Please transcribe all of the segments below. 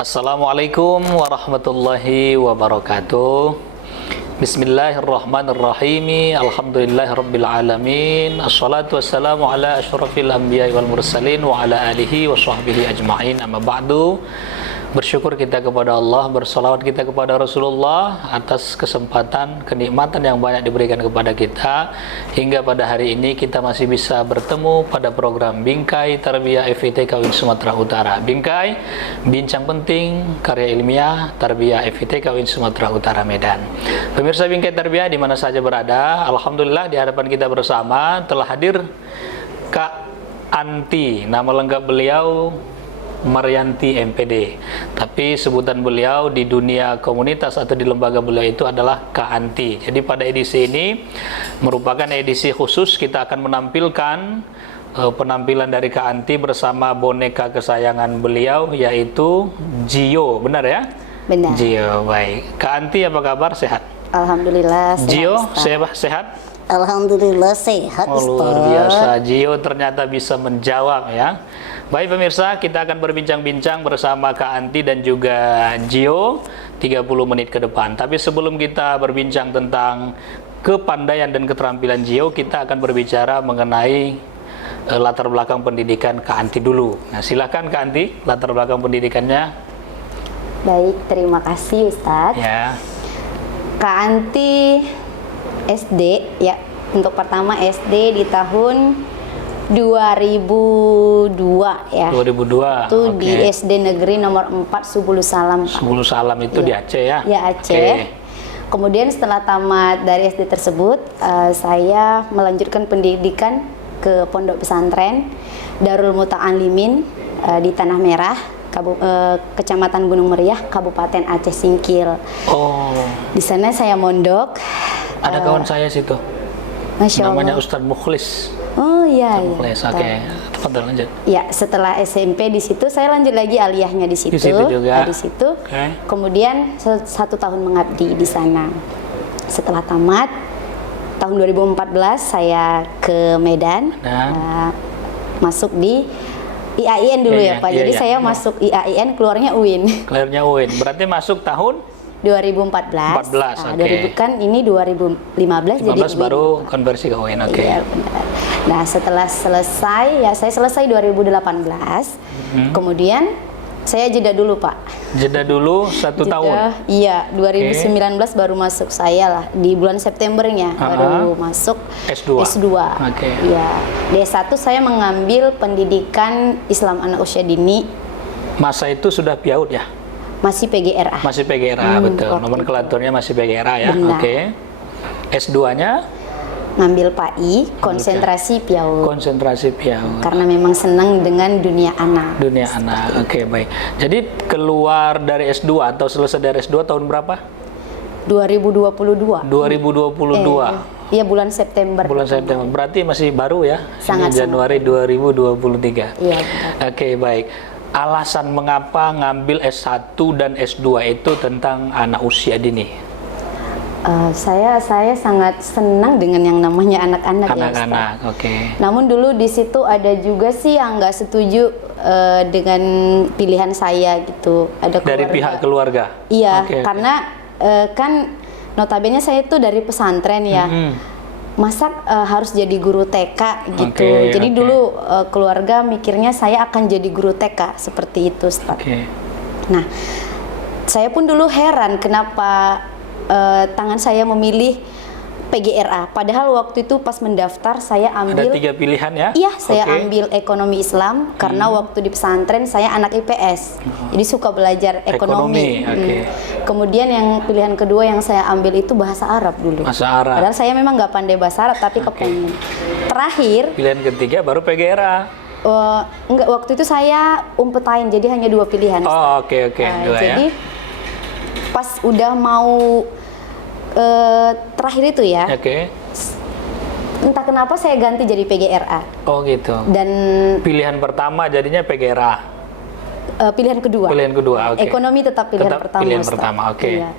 Assalamualaikum warahmatullahi wabarakatuh. Bismillahirrahmanirrahim. Alhamdulillahirabbil alamin. Assalatu wassalamu ala asyrafil anbiya'i wal mursalin wa ala alihi wa sahbihi ajma'in. Amma ba'du. Bersyukur kita kepada Allah, bersalawat kita kepada Rasulullah atas kesempatan, kenikmatan yang banyak diberikan kepada kita hingga pada hari ini kita masih bisa bertemu pada program Bingkai Tarbiyah FITK UIN Sumatera Utara. Bingkai, bincang penting karya ilmiah Tarbiyah FITK UIN Sumatera Utara Medan. Pemirsa Bingkai Tarbiyah di mana saja berada, alhamdulillah di hadapan kita bersama telah hadir Kak Anti, nama lengkap beliau Maryanti MPD, tapi sebutan beliau di dunia komunitas atau di lembaga beliau itu adalah Kak Anti. Jadi pada edisi ini merupakan edisi khusus, kita akan menampilkan penampilan dari Kak Anti bersama boneka kesayangan beliau yaitu Gio, benar ya? Benar. Gio, baik. Kak Anti apa kabar? Sehat? Alhamdulillah sehat. Gio, Ustaz. sehat? Alhamdulillah sehat. Oh, luar biasa, Gio ternyata bisa menjawab ya. Baik pemirsa, kita akan berbincang-bincang bersama Kak Anti dan juga Gio 30 menit ke depan. Tapi sebelum kita berbincang tentang kepandaian dan keterampilan Gio, kita akan berbicara mengenai latar belakang pendidikan Kak Anti dulu. Nah, silakan Kak Anti, latar belakang pendidikannya. Baik, terima kasih Ustadz. Ya. Kak Anti SD ya, untuk pertama SD di tahun 2002 ya. 2002. Itu di SD Negeri nomor 4 Subulu Salam. Subulu Salam itu di Aceh ya? Ya, Aceh. Okay. Kemudian setelah tamat dari SD tersebut, saya melanjutkan pendidikan ke pondok pesantren Darul Muta'alimin di Tanah Merah, Kecamatan Gunung Meriah, Kabupaten Aceh Singkil. Oh. Di sana saya mondok. Ada kawan saya situ. Masya Namanya Allah. Ustadz Mukhlis. Oh iya. Mukhlis, oke. Tafadhal lanjut. Ya, setelah SMP di situ saya lanjut lagi aliyahnya di situ. Di situ juga. Di situ. Okay. Kemudian 1 tahun mengabdi di sana. Setelah tamat tahun 2014 saya ke Medan. Masuk di IAIN dulu ya Pak. Jadi saya masuk IAIN, keluarnya UIN. Keluarnya UIN. Berarti masuk tahun 2014. 14, 2000 kan ini 2015 jadi UIN. Baru konversi ke UIN, oke. Iya, benar. Nah, setelah selesai ya saya selesai 2018. Kemudian saya jeda dulu, Pak. Jeda dulu 1 tahun. Iya, 2019 baru masuk saya lah di bulan Septembernya baru masuk S2. Oke. Iya. D1 saya mengambil pendidikan Islam anak usia dini. Masa itu sudah PIAUD ya? Masih PGRA. Masih PGRA, betul. Nomenklaturnya masih PGRA ya. Oke. S2-nya ngambil PAI, konsentrasi PIAUD. Konsentrasi PIAUD. Karena memang senang dengan dunia anak. Dunia anak. Oke, baik. Jadi keluar dari S2 atau selesai dari S2 tahun berapa? 2022. 2022. Iya, bulan September. Bulan September. Berarti masih baru ya? Sangat. Ini Januari 2023. Iya. Oke, baik. Alasan mengapa ngambil S1 dan S2 itu tentang anak usia dini? Saya sangat senang dengan yang namanya anak-anak ya, Anak-anak, oke. Namun dulu di situ ada juga sih yang nggak setuju dengan pilihan saya gitu. Ada keluarga. Dari pihak keluarga? Iya, karena kan notabene saya itu dari pesantren ya. Masa harus jadi guru TK gitu. Jadi dulu keluarga mikirnya saya akan jadi guru TK seperti itu, Ustaz. Nah, saya pun dulu heran kenapa tangan saya memilih PGRA. Padahal waktu itu pas mendaftar saya ambil. Ada 3 pilihan ya? Iya, saya ambil ekonomi Islam karena waktu di pesantren saya anak IPS. Jadi suka belajar ekonomi. Kemudian yang pilihan kedua yang saya ambil itu bahasa Arab dulu. Bahasa Arab. Padahal saya memang nggak pandai bahasa Arab tapi kepengen. Terakhir. Pilihan ketiga baru PGRA. Enggak, waktu itu saya umpetain jadi hanya 2 pilihan. Oh, oke. Jadi pas udah mau terakhir itu ya. Entah kenapa saya ganti jadi PGRA. Oh gitu. Dan pilihan pertama jadinya PGRA. Pilihan kedua. Pilihan kedua, oke. Ekonomi tetap pilihan pertama. Pilihan pertama, oke. Iya.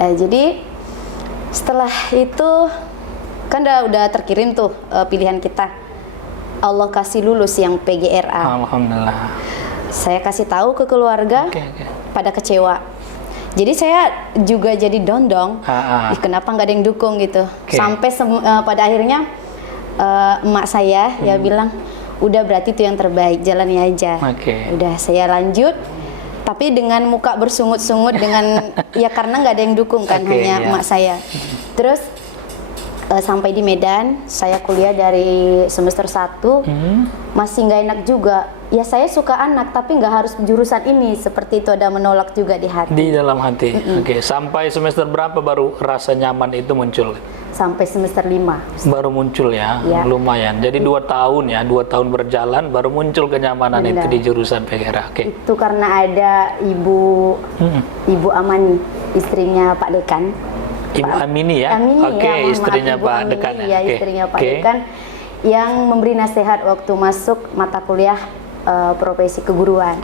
Nah, jadi setelah itu kan udah terkirim tuh pilihan kita. Allah kasih lulus yang PGRA. Alhamdulillah. Saya kasih tahu ke keluarga. pada kecewa. Jadi saya juga jadi down dong. Ih, kenapa nggak ada yang dukung gitu. Sampai pada akhirnya emak saya ya bilang, udah berarti itu yang terbaik, jalani aja. Udah saya lanjut, tapi dengan muka bersungut-sungut dengan ya karena nggak ada yang dukung kan, hanya emak saya. Terus sampai di Medan, saya kuliah dari semester 1, masih nggak enak juga. Ya saya suka anak, tapi nggak harus jurusan ini, seperti itu, ada menolak juga di hati. Di dalam hati. Sampai semester berapa baru rasa nyaman itu muncul? Sampai semester 5. Baru muncul ya, lumayan. Jadi 2 tahun ya, 2 tahun berjalan baru muncul kenyamanan itu di jurusan PGRA. Itu karena ada Ibu Amani, istrinya Pak Dekan. Ibu Amini ya? Istrinya Pak Dekan ya? Istrinya Pak Dekan, yang memberi nasihat waktu masuk mata kuliah profesi keguruan.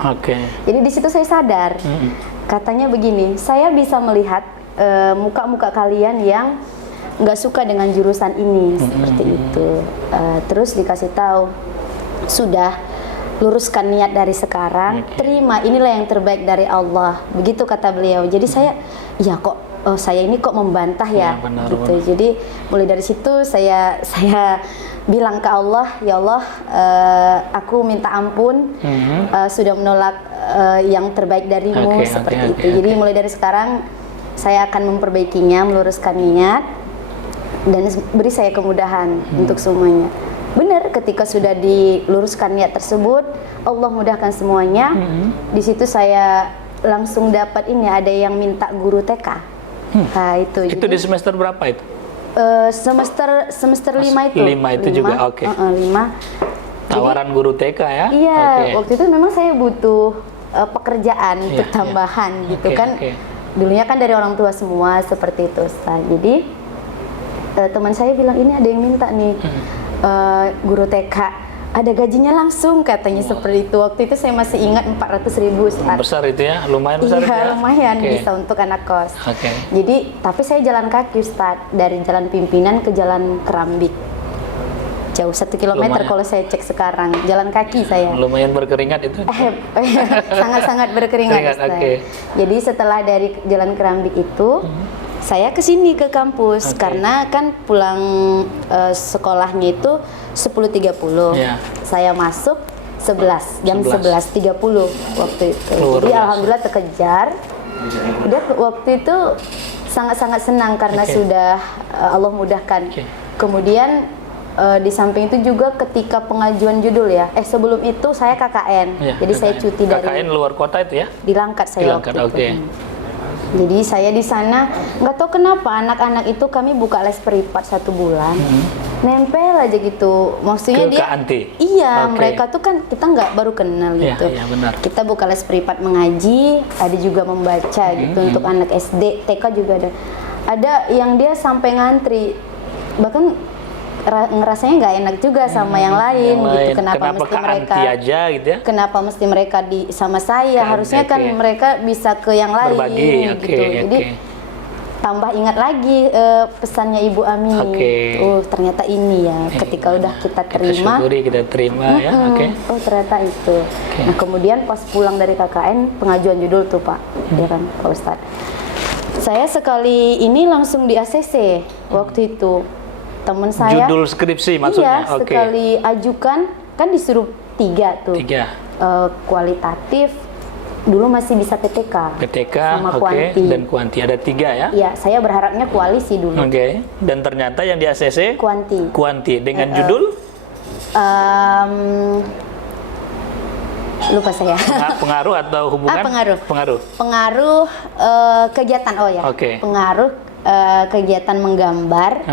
Jadi di situ saya sadar, katanya begini, saya bisa melihat muka-muka kalian yang nggak suka dengan jurusan ini, seperti itu. Terus dikasih tahu, sudah luruskan niat dari sekarang, terima, inilah yang terbaik dari Allah, begitu kata beliau. Jadi saya, ya kok saya ini kok membantah ya, gitu. Jadi mulai dari situ saya bilang ke Allah, ya Allah, aku minta ampun, sudah menolak yang terbaik darimu, seperti itu. Jadi mulai dari sekarang saya akan memperbaikinya, meluruskan niat, dan beri saya kemudahan untuk semuanya. Benar, ketika sudah diluruskan niat tersebut, Allah mudahkan semuanya. Di situ saya langsung dapat ini, ada yang minta guru TK. Nah, itu di semester berapa itu? Semester 5 itu. 5 itu juga, 5. Tawaran jadi, guru TK ya? Iya, waktu itu memang saya butuh pekerjaan untuk tambahan gitu kan. Dulunya kan dari orang tua semua, seperti itu Ustaz. Jadi teman saya bilang, ini ada yang minta nih guru TK, ada gajinya langsung katanya, seperti itu. Waktu itu saya masih ingat 400.000 Ustaz. Besar itu ya? Lumayan besar itu ya? Iya, lumayan, bisa untuk anak kos. Jadi, tapi saya jalan kaki Ustaz, dari Jalan Pimpinan ke Jalan Kerambik. Jauh 1 kilometer kalau saya cek sekarang, jalan kaki saya. Lumayan berkeringat itu? Sangat-sangat berkeringat Ustaz. Jadi setelah dari Jalan Kerambik itu, saya ke sini ke kampus, karena kan pulang sekolahnya itu 10.30. Saya masuk jam 11.30 waktu itu. Jadi alhamdulillah terkejar. Udah waktu itu sangat-sangat senang karena sudah Allah mudahkan. Kemudian di samping itu juga ketika pengajuan judul ya. Sebelum itu saya KKN. Jadi saya cuti dari KKN luar kota itu ya? Di Langkat saya waktu itu. Jadi saya di sana nggak tahu kenapa anak-anak itu kami buka les privat 1 bulan, nempel aja gitu. Maksudnya dia, mereka tuh kan kita nggak baru kenal gitu. Benar. Kita buka les privat mengaji, ada juga membaca gitu untuk anak SD, TK juga ada. Ada yang dia sampai ngantri, bahkan ngerasanya nggak enak juga sama yang lain gitu. Kenapa mesti mereka aja gitu ya? Kenapa mesti mereka sama saya? Harusnya kan mereka bisa ke yang lain. Berbagi, gitu. Jadi tambah ingat lagi pesannya Ibu Ami. Ternyata ini ya. Ketika udah kita terima, kita terima ya. Oh ternyata itu. Nah kemudian pas pulang dari KKN, pengajuan judul tuh Pak, ya kan Pak Ustadz. Saya sekali ini langsung di ACC waktu itu. Teman saya judul skripsi maksudnya? Iya, sekali ajukan kan disuruh 3 tuh. 3 kualitatif, dulu masih bisa PTK sama kuanti. Dan kuanti ada 3 ya? Iya, saya berharapnya koalisi dulu. Dan ternyata yang di ACC kuanti dengan judul lupa saya. Pengaruh atau hubungan? Pengaruh kegiatan. Pengaruh kegiatan menggambar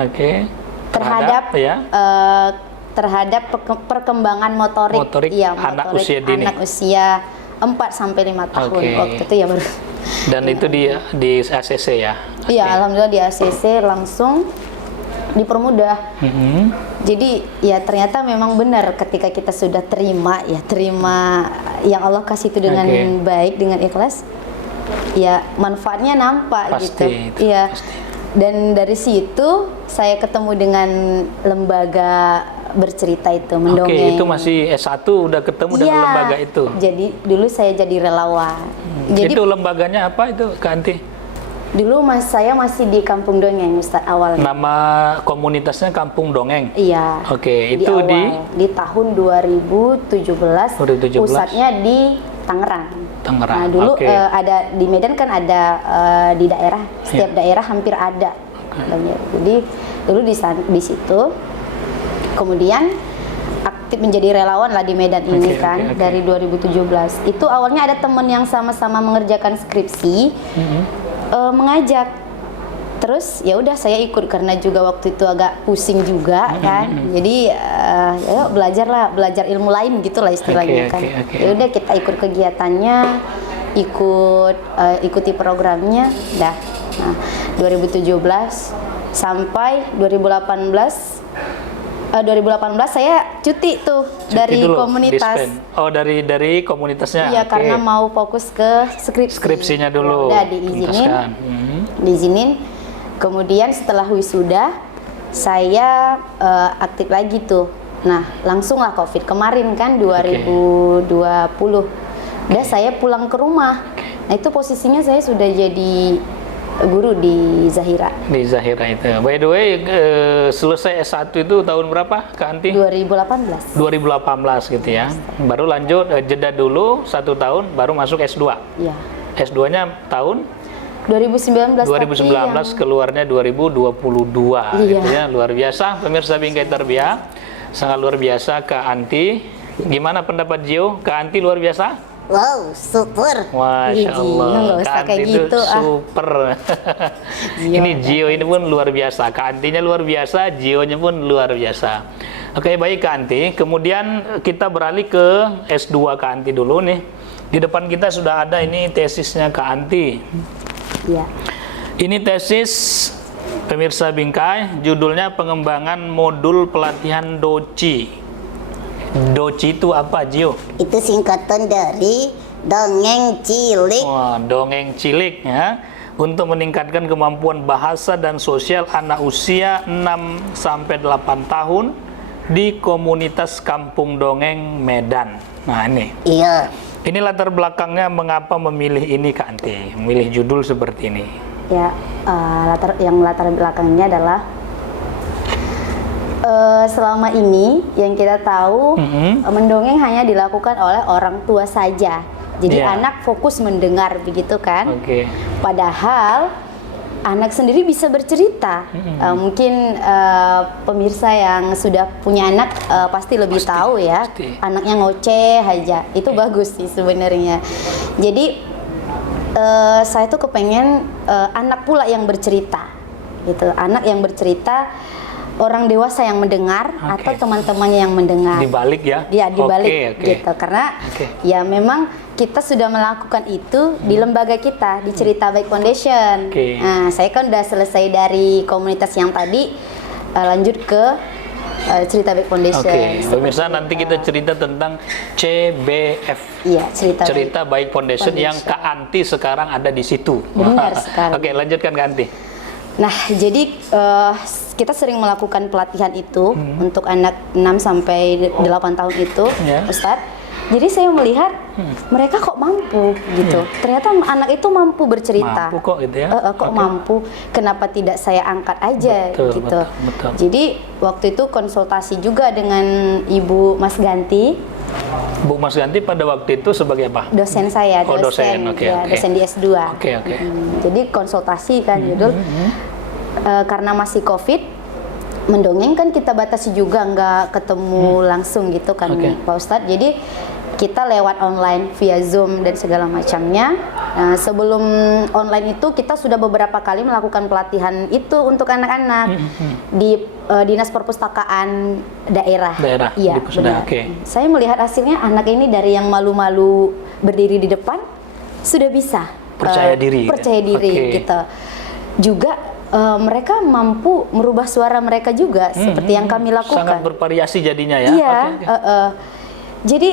terhadap perkembangan motorik anak usia dini. Anak usia 4 sampai 5 tahun waktu itu ya baru. Dan itu di ACC ya? Iya, alhamdulillah di ACC langsung dipermudah. Jadi ya ternyata memang benar ketika kita sudah terima yang Allah kasih itu dengan baik, dengan ikhlas, ya manfaatnya nampak gitu. Iya. Dan dari situ saya ketemu dengan lembaga bercerita itu, mendongeng. Itu masih S1 udah ketemu dengan lembaga itu. Jadi dulu saya jadi relawan. Jadi itu lembaganya apa itu Kak Anti? dulu saya masih di Kampung Dongeng Ustadz awalnya. Nama komunitasnya Kampung Dongeng. Iya. Oke, Di itu awal, di tahun 2017, 2017. pusatnya di Tangerang. Tangerang. Nah, dulu Oke. ada di Medan kan ada di daerah, setiap daerah hampir ada. Jadi dulu di situ, kemudian aktif menjadi relawan lah di Medan ini Oke, kan oke. dari 2017. Itu awalnya ada teman yang sama-sama mengerjakan skripsi, mengajak. Terus ya udah saya ikut karena juga waktu itu agak pusing juga kan. Jadi ayo belajar ilmu lain gitulah istilahnya kan. Oke. Ya udah kita ikut kegiatannya, ikuti programnya, dah. Nah, 2017 sampai 2018 saya cuti tuh dari dulu, komunitas. disband. Oh, dari komunitasnya. Iya, Oke. karena mau fokus ke Skripsinya dulu. Ya udah diizinin. Tuntaskan. Diizinin. Kemudian setelah wisuda saya aktif lagi tuh. Nah, langsung lah Covid kemarin kan 2020. Udah saya pulang ke rumah. Nah, itu posisinya saya sudah jadi guru di Zahira. Di Zahira itu. By the way, selesai S1 itu tahun berapa Kak Anti? 2018. 2018 gitu ya. Baru lanjut jeda dulu 1 tahun baru masuk S2. Iya. S2-nya tahun 2019. 2019 keluarnya 2022 Iya. gitu ya. Luar biasa pemirsa Bingkai Tarbiyah. Sangat luar biasa Kak Anti. Gimana pendapat Gio? Kak Anti luar biasa? Wow, super. Masya Gio, Allah, nggak usah Kak kayak Anti itu gitu, ah. super. Gio. Ini Gio ini pun luar biasa. Kak Antinya luar biasa, Gio-nya pun luar biasa. Oke, baik Kak Anti. Kemudian kita beralih ke S2 Kak Anti dulu nih. Di depan kita sudah ada ini tesisnya Kak Anti. Iya. Ini tesis pemirsa Bingkai, judulnya pengembangan modul pelatihan Doci. Doci itu apa, Gio? Itu singkatan dari dongeng cilik. Wah, dongeng cilik ya. Untuk meningkatkan kemampuan bahasa dan sosial anak usia 6 sampai 8 tahun di komunitas Kampung Dongeng Medan. Nah, ini. Iya. Ini latar belakangnya mengapa memilih ini Kak Anti? Memilih judul seperti ini. Ya, latar belakangnya adalah selama ini yang kita tahu mendongeng hanya dilakukan oleh orang tua saja. Jadi Iya. anak fokus mendengar begitu kan. Oke. Padahal anak sendiri bisa bercerita. Mungkin pemirsa yang sudah punya anak pasti lebih tahu ya. pasti. Anaknya ngoceh aja. Itu bagus sih sebenarnya. Jadi saya tuh kepengen anak pula yang bercerita. Gitu. Anak yang bercerita, orang dewasa yang mendengar atau teman-temannya yang mendengar. Dibalik ya? Ya, dibalik Oke. gitu. Karena Oke. ya memang kita sudah melakukan itu di lembaga kita, di Cerita Baik Foundation. Oke. Nah, saya kan udah selesai dari komunitas yang tadi, lanjut ke Cerita Baik Foundation. Oke, pemirsa nanti kita cerita tentang CBF. Iya, Cerita Baik Foundation yang Kak Anti sekarang ada di situ. Benar sekali. Oke, lanjutkan Kak Anti. Nah, jadi kita sering melakukan pelatihan itu untuk anak 6 sampai 8 tahun itu, Ya. Ustadz. Jadi saya melihat mereka kok mampu gitu. Ternyata anak itu mampu bercerita. Mampu kok gitu ya. Kok Oke. mampu? Kenapa tidak saya angkat aja Betul, gitu. betul. Jadi waktu itu konsultasi juga dengan Ibu Mas Ganti, Bu Mas Ganti pada waktu itu sebagai apa? dosen saya, Oh, dosen. Oke, ya, oke. dosen di S2. Oke. Jadi konsultasi kan judul karena masih COVID, mendongeng kan kita batasi juga nggak ketemu langsung gitu kan Oke. Pak Ustadz. Jadi kita lewat online via Zoom dan segala macamnya. Nah, sebelum online itu kita sudah beberapa kali melakukan pelatihan itu untuk anak-anak di Dinas Perpustakaan daerah. Daerah, Iya, di Pusda, benar. oke. Saya melihat hasilnya anak ini dari yang malu-malu berdiri di depan sudah bisa Percaya diri, percaya ya? diri Oke. gitu. Juga mereka mampu merubah suara mereka juga seperti yang kami lakukan. Sangat bervariasi jadinya ya. Iya, Oke. jadi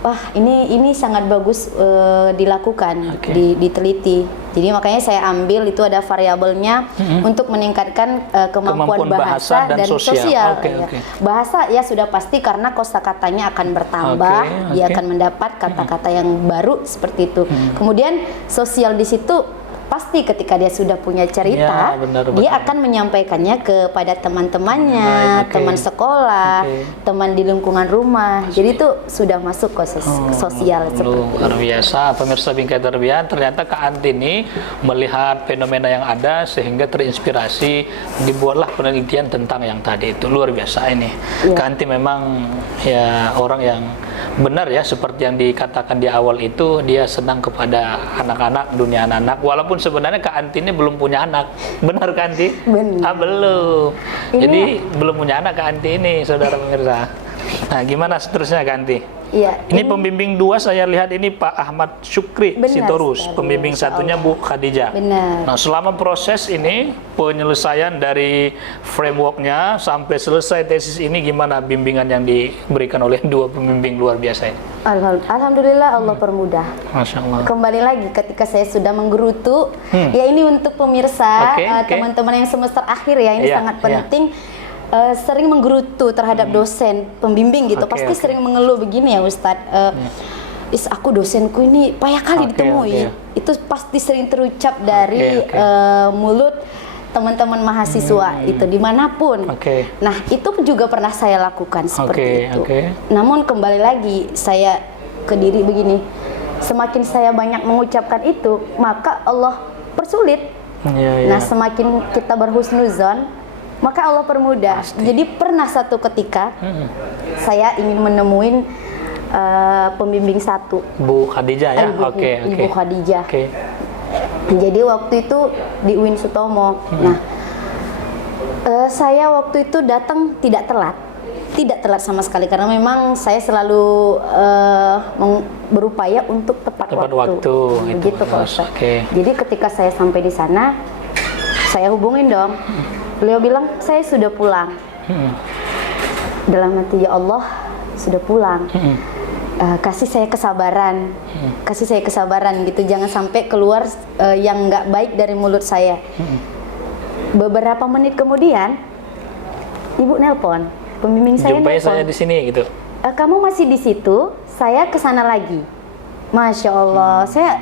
wah ini sangat bagus dilakukan, diteliti. Jadi makanya saya ambil itu ada variabelnya untuk meningkatkan kemampuan bahasa dan sosial. Ya. Bahasa ya sudah pasti karena kosakatanya akan bertambah, dia akan mendapat kata-kata yang baru seperti itu. Kemudian sosial di situ pasti ketika dia sudah punya cerita, dia akan menyampaikannya kepada teman-temannya, teman sekolah, teman di lingkungan rumah. Jadi itu sudah masuk ke sosial seperti itu. Luar biasa, pemirsa Bingkai Tarbiyah. Ternyata Kak Anti ini melihat fenomena yang ada sehingga terinspirasi, dibuatlah penelitian tentang yang tadi itu. Luar biasa ini. Kak Anti memang ya orang yang benar ya, seperti yang dikatakan di awal itu, dia senang kepada anak-anak, dunia anak-anak, walaupun sebenarnya Kak Anti ini belum punya anak. Benar Kak Anti? Benar. Belum. Jadi belum punya anak Kak Anti ini, saudara pemirsa. Nah, gimana seterusnya Kak Anti? Iya. Ini pembimbing 2 saya lihat ini Pak Ahmad Syukri Sitorus, pembimbing satunya Bu Khadijah. Benar. Nah, selama proses ini penyelesaian dari frameworknya sampai selesai tesis ini, gimana bimbingan yang diberikan oleh 2 pembimbing luar biasa ini? Alhamdulillah Allah permudah. Masya Allah. Kembali lagi ketika saya sudah menggerutu, ya ini untuk pemirsa, teman-teman yang semester akhir ya, ini sangat penting. Sering menggerutu terhadap dosen pembimbing gitu, pasti sering mengeluh begini ya Ustadz, aku dosenku ini payah kali ditemui. Itu pasti sering terucap dari mulut teman-teman mahasiswa itu dimanapun. Nah itu juga pernah saya lakukan seperti itu. Namun kembali lagi saya ke diri begini, semakin saya banyak mengucapkan itu, maka Allah persulit. Nah semakin kita berhusnuzon, maka Allah permudah. Jadi pernah satu ketika saya ingin menemuin pembimbing satu, Bu Khadijah ya. Ibu Khadijah. Jadi waktu itu di UIN Sutomo. Nah, saya waktu itu datang tidak telat sama sekali karena memang saya selalu berupaya untuk tepat waktu. Begitu Pak Ustaz. Jadi ketika saya sampai di sana, saya hubungin dong. Beliau bilang, saya sudah pulang. Dalam hati, ya Allah, sudah pulang. Kasih saya kesabaran. Kasih saya kesabaran gitu. Jangan sampai keluar yang nggak baik dari mulut saya. Beberapa menit kemudian, Ibu nelpon. Pembimbing saya jumpai nelpon. saya di sini gitu. Kamu masih di situ, saya kesana lagi. Masya Allah, saya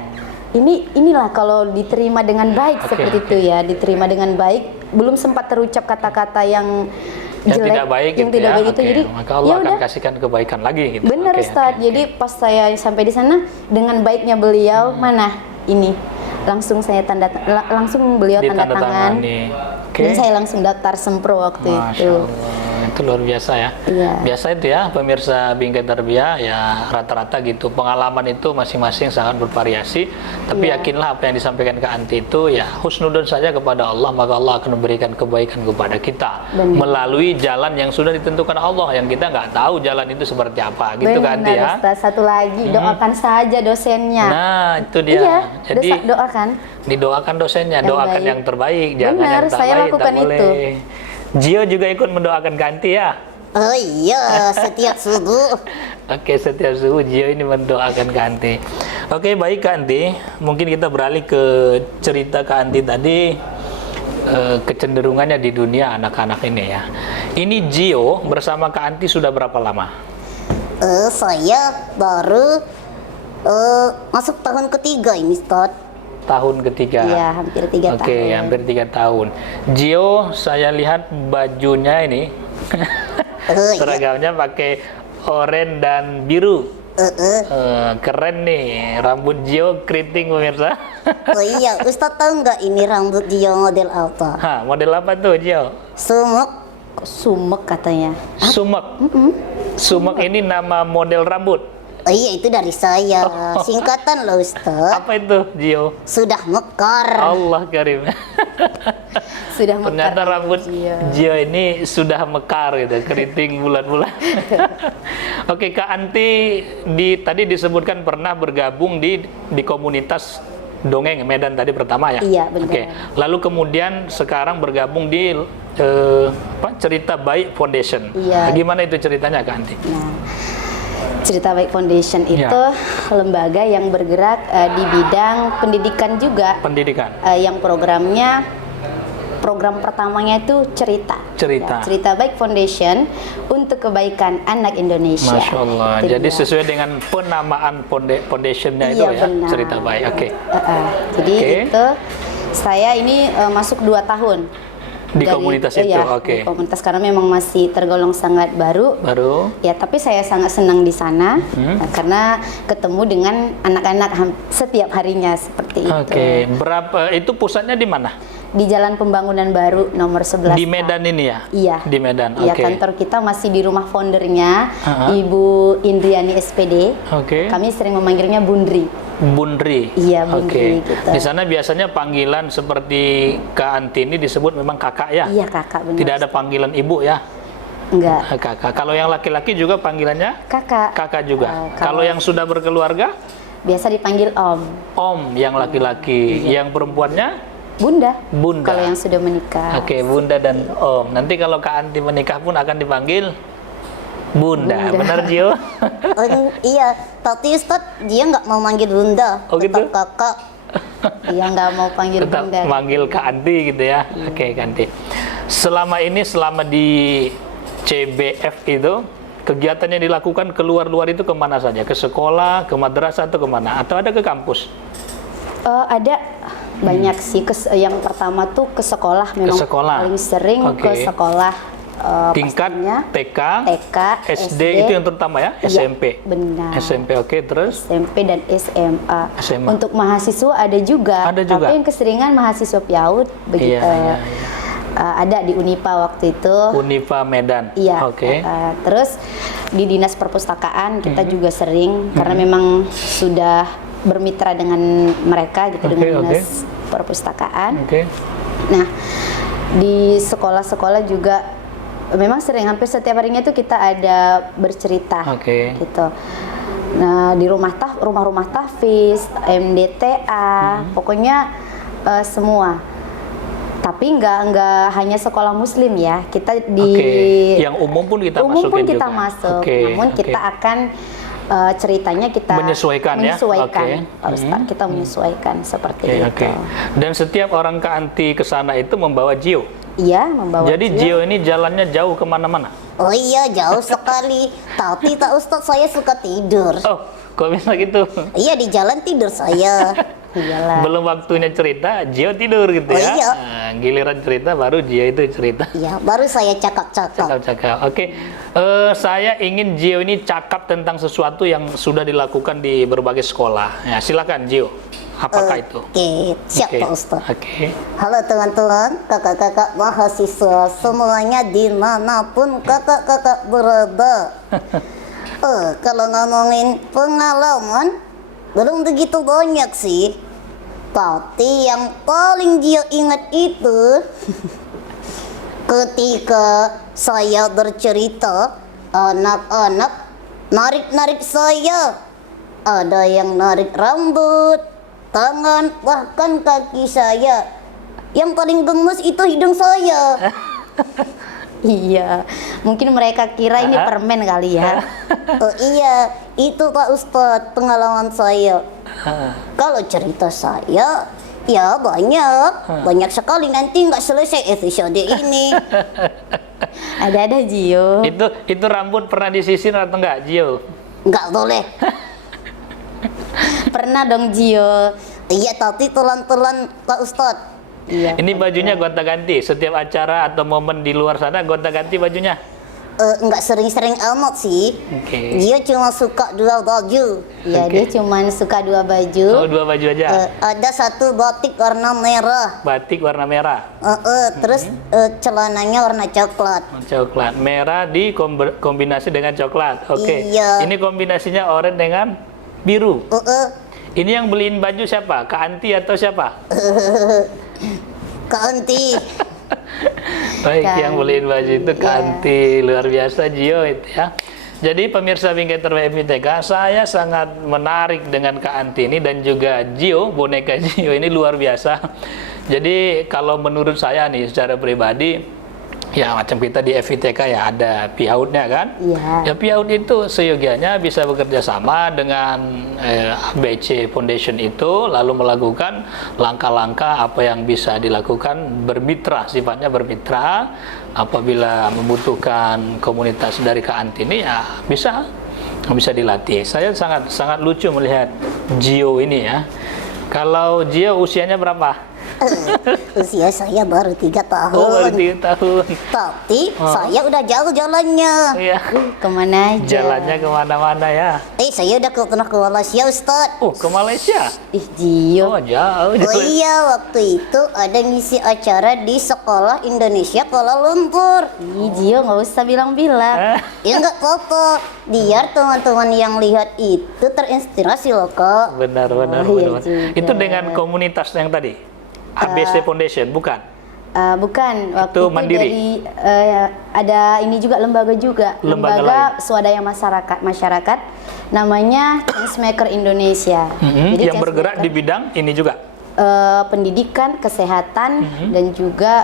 inilah kalau diterima dengan baik seperti itu ya, diterima dengan baik. Belum sempat terucap kata-kata yang jelek, tidak baik, yang tidak baik itu, jadi maka Allah akan kasihkan kebaikan lagi gitu. Benar Ustaz. Jadi pas saya sampai di sana dengan baiknya beliau, mana ini langsung saya langsung beliau tanda tangan. Dan saya langsung daftar sempro waktu itu. Itu luar biasa ya. Biasa itu ya pemirsa Bingkai Tarbiyah ya, rata-rata gitu. Pengalaman itu masing-masing sangat bervariasi. Tapi yakinlah apa yang disampaikan ke Anti itu ya husnudon saja kepada Allah, maka Allah akan memberikan kebaikan kepada kita melalui jalan yang sudah ditentukan Allah, yang kita nggak tahu jalan itu seperti apa gitu kan Anti ya. Ustaz, satu lagi, doakan saja dosennya. Nah itu dia. Iya, jadi doakan. Didoakan dosennya, doakan yang terbaik, jangan yang tak saya baik, lakukan tak boleh. itu. Gio juga ikut mendoakan Kanti ya? Oh iya, setiap subuh. Oke, setiap subuh Gio ini mendoakan Kanti. Oke, baik Kanti. Mungkin kita beralih ke cerita Kanti tadi, kecenderungannya di dunia anak-anak ini ya. Ini Gio bersama Kanti sudah berapa lama? Saya baru masuk tahun ketiga ini, Ustaz. Tahun ketiga. Iya, hampir 3 tahun. Oke, hampir 3 tahun. Gio, saya lihat bajunya ini, seragamnya pakai oranye dan biru. Keren nih, rambut Gio keriting pemirsa. Oh iya, Ustaz tahu nggak ini rambut Gio model apa? Hah, model apa tuh Gio? Sumek. Sumek katanya. Sumek. Sumek ini nama model rambut. Oh iya, itu dari saya. Singkatan loh Ustaz. Apa itu Gio? Sudah mekar. Allah karim. Sudah mekar. Ternyata rambut Gio ini sudah mekar gitu, keriting bulat-bulat. Oke, Kak Anti tadi disebutkan pernah bergabung di komunitas dongeng Medan tadi pertama ya? Iya, benar. Oke. Lalu kemudian sekarang bergabung di Cerita Baik Foundation. Iya. Gimana itu ceritanya Kak Anti? Nah, Cerita Baik Foundation itu lembaga yang bergerak di bidang pendidikan juga. Pendidikan. Yang program pertamanya itu cerita. Cerita Baik Foundation untuk kebaikan anak Indonesia. Masya Allah. Itu Jadi dia. sesuai dengan penamaan foundationnya itu ya, benar. Cerita Baik. Oke. Jadi itu saya ini masuk 2 tahun. Di komunitas itu, Di komunitas karena memang masih tergolong sangat baru. Ya, tapi saya sangat senang di sana karena ketemu dengan anak-anak setiap harinya seperti itu. Oke. Berapa itu pusatnya di mana? Di Jalan Pembangunan Baru nomor 11. Di Medan ini ya? Iya. Di Medan. Iya, kantor kita masih di rumah foundernya, Ibu Indriani SPD. Kami sering memanggilnya Bundri. Bundri. Iya, Bundri gitu. Di sana biasanya panggilan seperti Kak Anti ini disebut memang kakak ya? Iya, kakak, benar. Tidak ada panggilan ibu ya? Enggak. Kakak. Kalau yang laki-laki juga panggilannya? Kakak. Kakak juga. Kalau yang sudah berkeluarga? Biasa dipanggil Om. Om yang laki-laki. Yang perempuannya? Bunda. Bunda. Kalau yang sudah menikah. Oke, Bunda dan Om. Nanti kalau Kak Anti menikah pun akan dipanggil Bunda. Benar, Jio? Iya, tapi Ustaz dia nggak mau manggil Bunda, gitu? tetap kakak. Dia nggak mau panggil Tetap Bunda. manggil Kak Anti gitu ya. Oke, Kak Anti. Selama di CBF itu, kegiatannya dilakukan keluar-luar itu kemana saja? Ke sekolah, ke madrasah, atau kemana? Atau ada ke kampus? Ada banyak sih. Yang pertama tuh ke sekolah, memang paling sering ke sekolah. Tingkat TK, SD itu yang terutama ya, SMP. Benar. SMP, terus SMP dan SMA. Untuk mahasiswa ada juga. Tapi yang keseringan mahasiswa PIAUD begitu. Ada di Unipa waktu itu. Unipa Medan. Iya. Terus di Dinas Perpustakaan kita juga sering karena memang sudah bermitra dengan mereka gitu, dengan Dinas Perpustakaan. Nah, di sekolah-sekolah juga memang sering, hampir setiap harinya itu kita ada bercerita gitu. Nah, di rumah-rumah tahfiz, MDTA, pokoknya semua. Tapi nggak hanya sekolah muslim ya, kita di yang umum pun kita masuk. Namun kita akan ceritanya kita menyesuaikan ya. Pak Ustaz, kita menyesuaikan seperti itu. Dan setiap orang ke Anti ke sana itu membawa Jio. Iya, membawa. Jadi Jio ini jalannya jauh kemana-mana? Oh iya, jauh sekali. Tapi tak Ustaz, saya suka tidur. Oh, kok bisa gitu? Iya, di jalan tidur saya. Iyalah. Belum waktunya cerita, Jio tidur gitu ya? Iya. Nah, giliran cerita baru Jio itu cerita. Iya, baru saya cakap-cakap. Oke. Saya ingin Jio ini cakap tentang sesuatu yang sudah dilakukan di berbagai sekolah. Ya, silakan Jio. Apakah itu? Oke, siap Pak Ustaz. Oke. Halo teman-teman, kakak-kakak mahasiswa semuanya dimanapun kakak-kakak berada. Kalau ngomongin pengalaman, belum begitu banyak sih. Tapi yang paling dia ingat itu ketika saya bercerita, anak-anak narik-narik saya. Ada yang narik rambut, tangan, bahkan kaki saya. Yang paling gemes itu hidung saya. Iya, mungkin mereka kira ini permen kali ya. Oh iya, itu Pak Ustadz pengalaman saya. Kalau cerita saya, ya banyak sekali, nanti nggak selesai episode ini. Ada Jio. Itu rambut pernah disisir atau enggak, Jio? Nggak boleh. Pernah dong Jio. Iya, tapi telan-telan Pak Ustadz. Iya. Ini bajunya gonta-ganti setiap acara atau momen di luar sana, gonta-ganti bajunya? Nggak sering-sering amat sih. Dia cuma suka 2 baju. Iya, dia cuma suka 2 baju. Oh, 2 baju aja. Ada 1 batik warna merah. Batik warna merah. Terus celananya warna coklat. Coklat merah kombinasi dengan coklat. Iya. Ini kombinasinya oranye dengan biru. Ini yang beliin baju siapa? Kak Anti atau siapa? Kak Anti. Baik, yang beliin baju itu Kak Anti. Luar biasa Jio itu ya. Jadi pemirsa Bingkai Terbaik MITK, saya sangat menarik dengan Kak Anti ini dan juga Jio, boneka Jio ini luar biasa. Jadi kalau menurut saya nih secara pribadi, Ya, macam kita di FITK ya ada PIAUD-nya kan? Iya. Ya, PIAUD itu seyogianya bisa bekerja sama dengan ABC Foundation itu, lalu melakukan langkah-langkah apa yang bisa dilakukan, bermitra, sifatnya bermitra. Apabila membutuhkan komunitas dari Kak Anti ini ya bisa dilatih. Saya sangat lucu melihat Gio ini ya. Kalau Gio usianya berapa? Usia saya baru 3 tahun. Oh, baru 3 tahun. Tapi saya udah jauh jalannya. Iya. Kemana aja? Jalannya kemana-mana ya. Saya udah pernah ke Malaysia, Ustaz. Oh, ke Malaysia? Ih, Gio. Oh, jauh. Oh iya, waktu itu ada ngisi acara di Sekolah Indonesia Kuala Lumpur. Ih, Gio nggak usah bilang-bilang. Ya nggak apa-apa, biar teman-teman yang lihat itu terinspirasi loh, Kak. Benar. Oh, iya benar. juga. Itu dengan komunitas yang tadi? ABC Foundation, bukan? Bukan, waktu Itu itu mandiri? dari ada ini juga lembaga Lembaga swadaya masyarakat namanya Changemaker Indonesia. Jadi Yang bergerak di bidang ini juga? pendidikan, kesehatan dan juga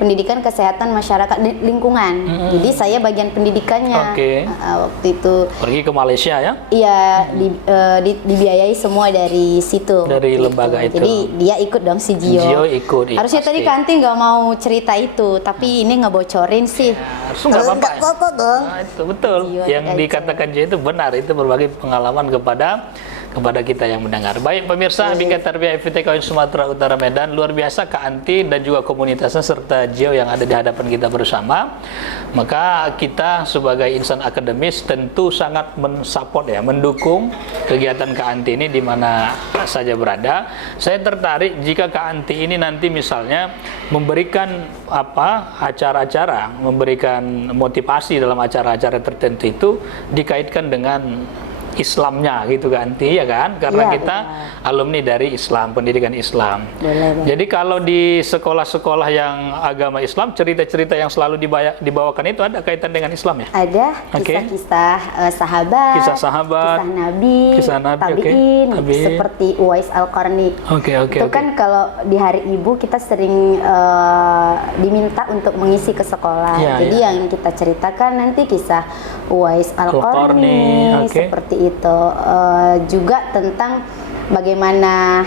pendidikan kesehatan masyarakat lingkungan. Jadi saya bagian pendidikannya. Oke. Waktu itu Pergi ke Malaysia ya? iya dibiayai semua dari situ. Dari lembaga itu. Jadi dia ikut dong si Gio. Gio ikut, iya, Harusnya tadi pasti. Kanti nggak mau cerita itu, tapi ini ngebocorin sih. Harus nggak apa-apa. Nggak apa-apa dong. Nah, itu betul. Gio Yang aja. dikatakan Gio itu benar. Itu berbagi pengalaman kepada kita yang mendengar. Baik pemirsa, Bingkai Tarbiyah FITK Sumatera Utara Medan, luar biasa Kak Anti dan juga komunitasnya serta Gio yang ada di hadapan kita bersama. Maka kita sebagai insan akademis tentu sangat mensupport ya, mendukung kegiatan Kak Anti ini di mana saja berada. Saya tertarik jika Kak Anti ini nanti misalnya memberikan acara-acara, memberikan motivasi dalam acara-acara tertentu itu dikaitkan dengan Islamnya gitu kan, ya kan? Karena Iya, kita alumni dari Islam, pendidikan Islam. Boleh. Jadi kalau di sekolah-sekolah yang agama Islam, cerita-cerita yang selalu dibawakan itu ada kaitan dengan Islam ya? Ada Oke. kisah-kisah sahabat, Kisah sahabat, kisah Nabi, oke. tabi'in, Tabi'in. seperti Uwais Al-Qarni. Oke. Itu kan kalau di Hari Ibu kita sering diminta untuk mengisi ke sekolah. Iya, Jadi iya. yang kita ceritakan nanti kisah Uwais Al-Qarni, Al-Qarni, oke. seperti itu. Juga tentang bagaimana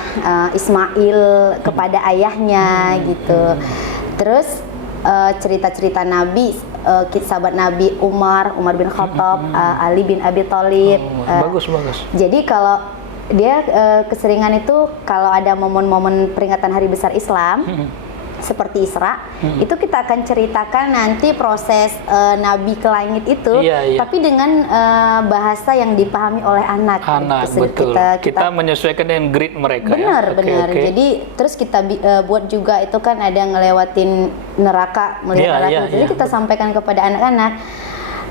Ismail kepada ayahnya gitu. Terus cerita-cerita Nabi, sahabat Nabi Umar bin Khattab, Ali bin Abi Thalib. Bagus. Jadi kalau dia keseringan itu kalau ada momen-momen peringatan Hari Besar Islam seperti Isra, itu kita akan ceritakan nanti proses Nabi ke langit itu, Iya. tapi dengan bahasa yang dipahami oleh anak. Gitu. Betul. Kita menyesuaikan dengan grid mereka Benar. ya. Oke. Jadi terus kita buat juga itu kan ada ngelewatin neraka, melihat neraka. Jadi kita sampaikan kepada anak-anak.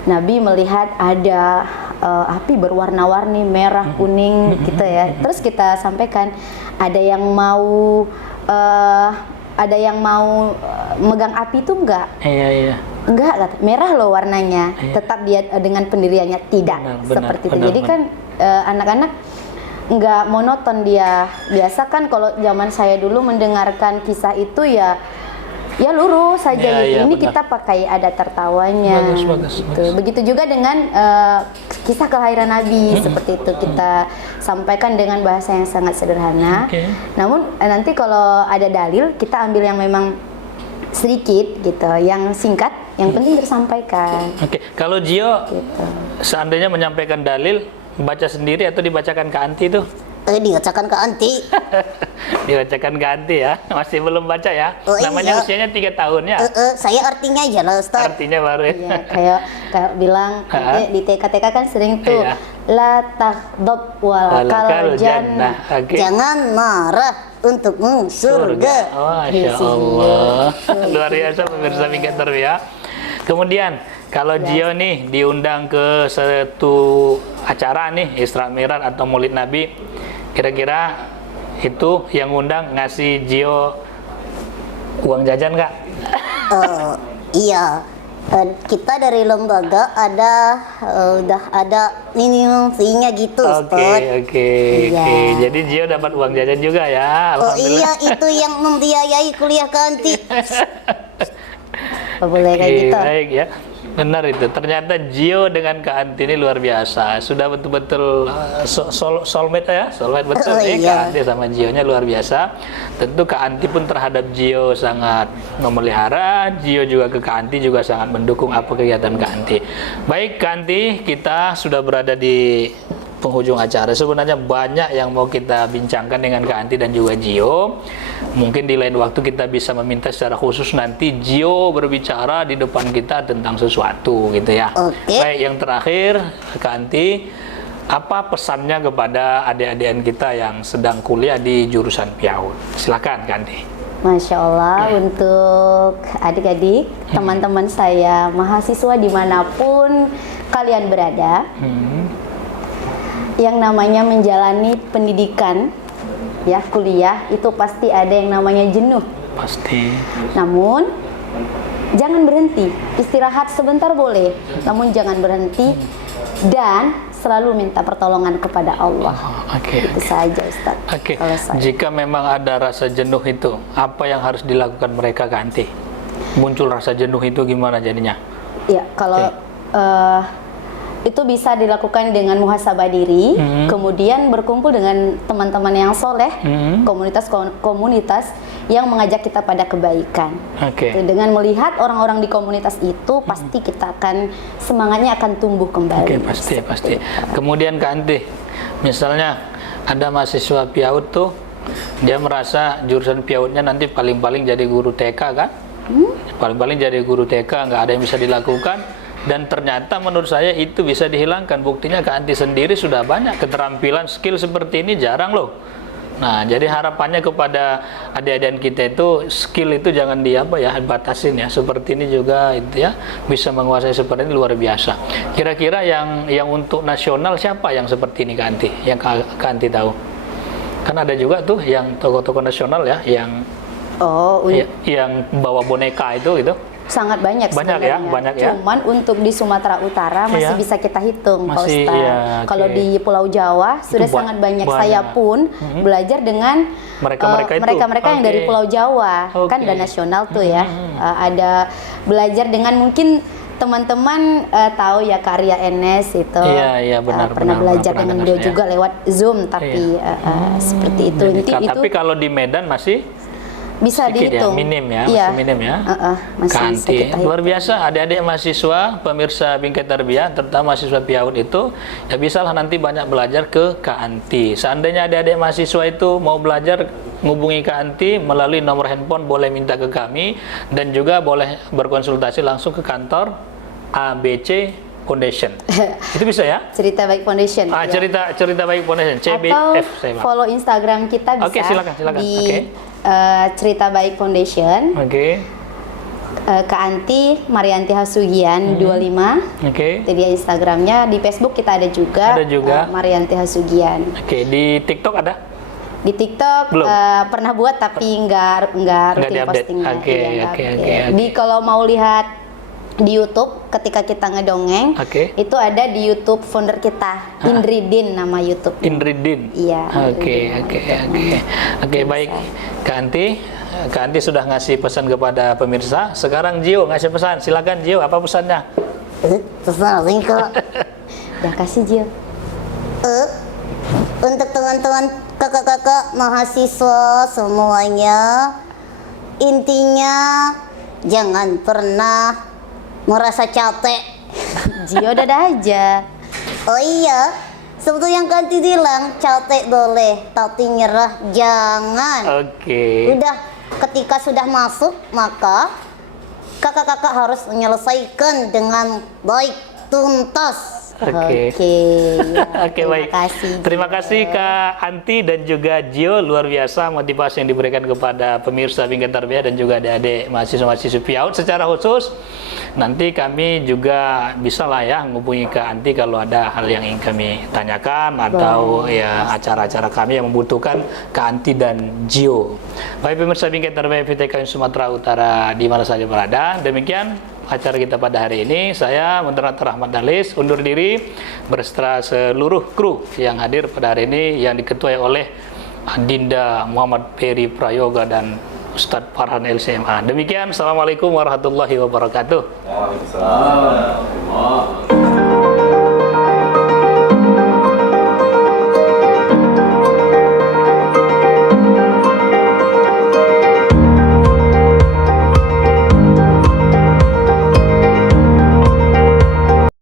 Nabi melihat ada api berwarna-warni merah, kuning gitu ya. Terus kita sampaikan ada yang mau megang api itu enggak? Iya. Enggak, kata, merah loh warnanya. Tetap dia dengan pendiriannya tidak seperti itu. Jadi kan anak-anak nggak monoton dia. Biasa kan kalau zaman saya dulu mendengarkan kisah itu ya lurus saja gitu. Ini benar. kita pakai ada tertawanya. Bagus. Gitu. Begitu juga dengan kisah kelahiran Nabi seperti itu kita sampaikan dengan bahasa yang sangat sederhana. Oke. Namun nanti kalau ada dalil kita ambil yang memang sedikit gitu, yang singkat, yang penting tersampaikan. Oke. Kalau Gio Gitu. seandainya menyampaikan dalil, baca sendiri atau dibacakan ke Anti itu? Dibacakan ke Anti. Dibacakan ke Anti ya, masih belum baca ya. Oh, Namanya iya. usianya 3 tahun ya. Saya artinya aja lah, Ustaz. Artinya baru ya. Iya, kayak bilang di TK-TK kan sering tuh Iya. la taghdab walakal jannah. Oke. Jangan marah untukmu surga. Masya Allah. Luar biasa pemirsa Bingkai Tarbiyah. Kemudian kalau Gio nih diundang ke satu acara nih Isra Mi'raj atau Maulid Nabi, kira-kira itu yang undang ngasih Gio uang jajan nggak? Iya, Kita dari lembaga udah ada minimum fee-nya gitu, Ustaz. Oke. Iya. Jadi Gio dapat uang jajan juga ya. Oh Alhamdulillah. iya, itu yang membiayai kuliah Kanti. Oh, boleh kayak Oke, gitu. baik ya. Benar itu. Ternyata Gio dengan Kak Anti ini luar biasa. Sudah betul-betul soulmate ya, soulmate betul Oh, nih iya. Kak Anti sama Gio-nya luar biasa. Tentu Kak Anti pun terhadap Gio sangat memelihara. Gio juga ke Kak Anti juga sangat mendukung apa kegiatan Kak Anti. Baik Kak Anti, kita sudah berada di penghujung acara. Sebenarnya banyak yang mau kita bincangkan dengan Kak Anti dan juga Gio. Mungkin di lain waktu kita bisa meminta secara khusus nanti Gio berbicara di depan kita tentang sesuatu gitu ya. Oke. Baik, yang terakhir Kak Anti, apa pesannya kepada adik-adikan kita yang sedang kuliah di jurusan PIAUD? Silakan Kak Anti. Masya Allah, untuk adik-adik, teman-teman saya, mahasiswa dimanapun kalian berada, yang namanya menjalani pendidikan, ya kuliah, itu pasti ada yang namanya jenuh. Pasti. Namun, jangan berhenti, istirahat sebentar boleh, namun jangan berhenti, dan selalu minta pertolongan kepada Allah. Oke. Itu saja Ustaz. Oke, Kalau saya. jika memang ada rasa jenuh itu, apa yang harus dilakukan mereka Kak Anti? Muncul rasa jenuh itu gimana jadinya? Ya, kalau itu bisa dilakukan dengan muhasabah diri, kemudian berkumpul dengan teman-teman yang soleh, komunitas-komunitas yang mengajak kita pada kebaikan. Oke. Dengan melihat orang-orang di komunitas itu, pasti kita akan semangatnya akan tumbuh kembali. Oke, pasti. Kemudian Kak Anti, misalnya ada mahasiswa PIAUD tuh, dia merasa jurusan PIAUD-nya nanti paling-paling jadi guru TK kan? Paling-paling jadi guru TK, nggak ada yang bisa dilakukan. Dan ternyata menurut saya itu bisa dihilangkan. Buktinya Kak Anti sendiri sudah banyak keterampilan, skill seperti ini jarang loh. Nah, jadi harapannya kepada adik-adik kita itu, skill itu jangan batasin ya. Seperti ini juga itu ya, bisa menguasai seperti ini luar biasa. Kira-kira yang untuk nasional siapa yang seperti ini Kak Anti? Yang Kak Anti tahu? Kan ada juga tuh yang tokoh-tokoh nasional ya, yang bawa boneka itu gitu. Sangat banyak sebenarnya. Banyak ya. Cuman untuk di Sumatera Utara masih bisa kita hitung, Pak Masih, Ustaz. iya, Kalau oke. di Pulau Jawa sudah sangat banyak. Saya pun belajar dengan mereka yang dari Pulau Jawa. Kan udah nasional tuh ya. Ada belajar dengan mungkin teman-teman tahu ya Karya NS itu. Iya, benar. Pernah belajar dengan beliau ya. juga lewat Zoom, tapi seperti itu. Tapi kalau di Medan masih bisa sedikit dihitung. ya, minim ya, Iya. masih minim ya. Masih Kak bisa Anti, kita luar hitung. biasa adik-adik mahasiswa, pemirsa Bingkai Tarbiyah, terutama mahasiswa PIAUD itu, ya bisalah nanti banyak belajar ke Kak Anti. Seandainya adik-adik mahasiswa itu mau belajar, ngubungi Kak Anti melalui nomor handphone, boleh minta ke kami, dan juga boleh berkonsultasi langsung ke kantor ABC Foundation. Itu bisa ya? Cerita Baik Foundation. Ya. Cerita Baik Foundation, Atau CBF saya Pak. follow Instagram kita bisa. Oke, silakan. Di Oke. Cerita Baik Foundation. Oke. Kak Anti Marianti Hasugian 25. Oke. Itu dia Instagramnya. Di Facebook kita ada juga. Ada juga. Marianti Hasugian. Oke, di TikTok ada? Di TikTok Belum? pernah buat tapi nggak rutin di-update. postingnya. Oke, Iya, nggak oke, update. oke. Di kalau mau lihat di YouTube ketika kita ngedongeng, Oke. itu ada di YouTube founder kita, Indridin nama YouTube. Indridin. Iya. Oke, baik. Kak Anti sudah ngasih pesan kepada pemirsa. Sekarang Gio ngasih pesan. Silakan Gio, apa pesannya? Pesan singkat. Ya kasih Jill. Untuk teman-teman kakak-kakak mahasiswa semuanya, intinya jangan pernah merasa capek. Gio dada aja. Oh iya, seperti yang Kanti bilang, capek boleh, tapi nyerah jangan. Oke. Udah, ketika sudah masuk, maka kakak-kakak harus menyelesaikan dengan baik, tuntas. Oke. Ya, Oke, baik. Terima kasih Gio. Kak Anti dan juga Gio, luar biasa motivasi yang diberikan kepada pemirsa Bingkai Tarbiyah dan juga adik-adik mahasiswa-mahasiswa PIAUD secara khusus. Nanti kami juga bisa lah ya menghubungi Kak Anti kalau ada hal yang ingin kami tanyakan atau ya acara-acara kami yang membutuhkan Kak Anti dan Gio. Baik pemirsa Bingkai Tarbiyah FITK Sumatera Utara di mana saja berada, demikian acara kita pada hari ini. Saya Moderator Ahmad Dahlis undur diri berserta seluruh kru yang hadir pada hari ini yang diketuai oleh Adinda Muhammad Peri Prayoga dan Ustadz Farhan LCMA. Demikian, Assalamualaikum warahmatullahi wabarakatuh. Waalaikumsalam.